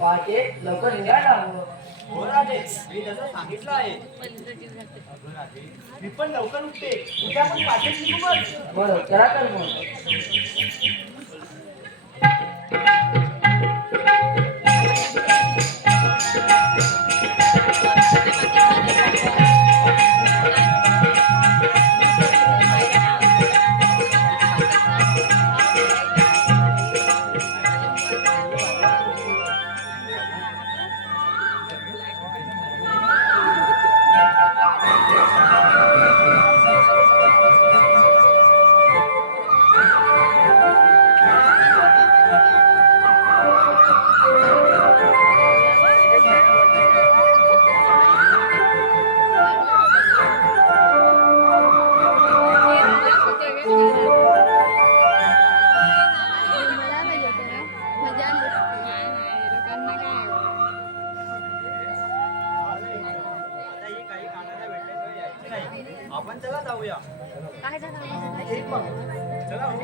पहाटे लवकर निघायला हवं. हो राजे, मी तसं सांगितलं आहे. मी पण लवकर उठते. उद्या पण पाठच निघू बस. बरं चला तर मग. आपण चला जाऊया. काय झालं? चला हो.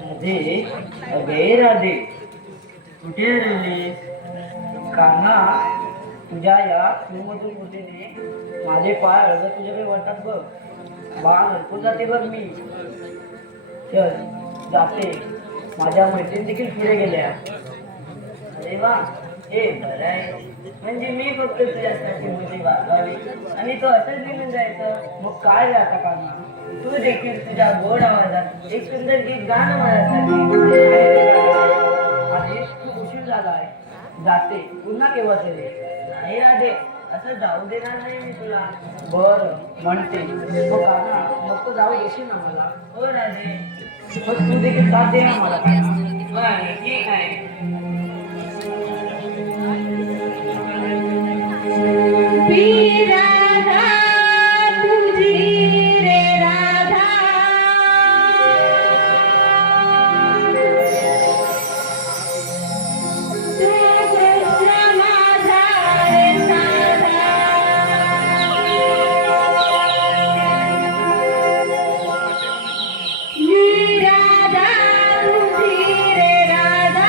राधे, अगे राधे, कुठे राहिली? कान्हा, तुझ्या या सुमधुर मुलीने माझे पाय अर्ध तुझ्याकडे वळतात बघ. बाळ हरपून जाते बघ मी. चल जाते. माझ्या मैत्रिणी देखील पुढे गेल्या. अरे वा, हे बरं आहे. म्हणजे मी फक्त तुझ्यासाठी मुली वागावी आणि तो असंच निघून जायचं. मग काय आता कान्हा, तू देखील तुझ्या गोड आवाजात एक सुंदर गीत गाणं माझ्यासाठी. आधी खूप उशीर झाला आहे. जाते, पुन्हा केव्हा तरी. नाही राधे, असं जाऊ देणार नाही मी तुला. बरं म्हणते. मग कान्हा, मग तो जाऊ देशील ना मला? हो राधे, मग तू देखील साथ दे ना मला कान्हा. बरं ठीक आहे. राधा तुझी रे राधा, तू कृष्ण माझा रे राधा. मी राधा तुझी रे राधा,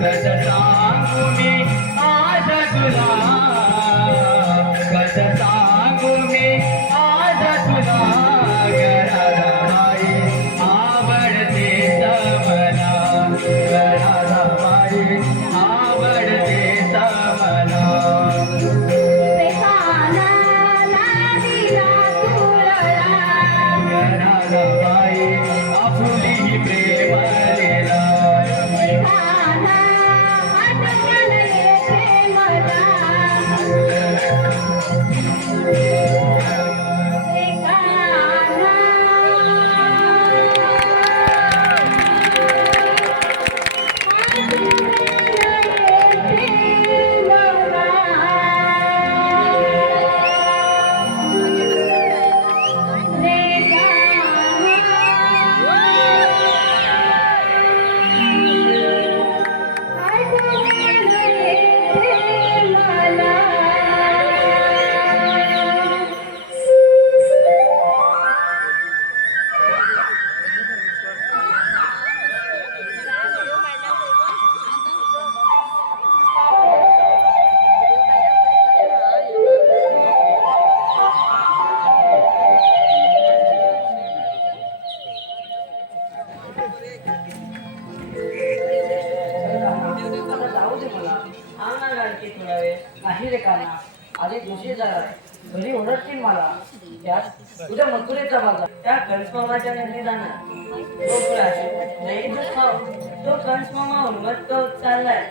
कसं सांगू मी आज तुला कसं सांगू मी आज तुला गणाबाई आवडते मला गणाबाई आवडते मला गणाबाई आपुली प्रेमलेला जाऊ दे मला आणणार गाडीची थोडा वेळ नाही रे काना आधी दुसरी जागा घरी ओरडतील मला त्यात उद्या मथुरेचा बाजार त्या कंसमामाच्या नगरी जाणार नाही तो कंसमामा उन्मत्त होत चाललाय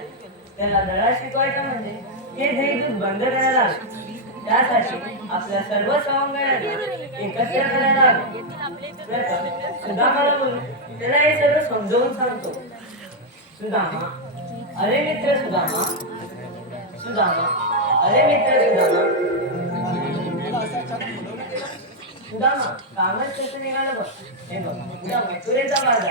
त्याला धडा शिकवायचा म्हणजे हे दही दूध बंद करायला हवे. त्यासाठी आपल्या सर्व सवंगड्यांना एकत्र करायला हवे. सुदामाला बोलून त्याला हे सर्व समजावून सांगतो. सुदामा अरे मित्र सुदामा सुदामा अरे मित्र सुदामा सुदामा कामच कसं निघालं बघ हे बघ उद्या मथुरेचा बाजार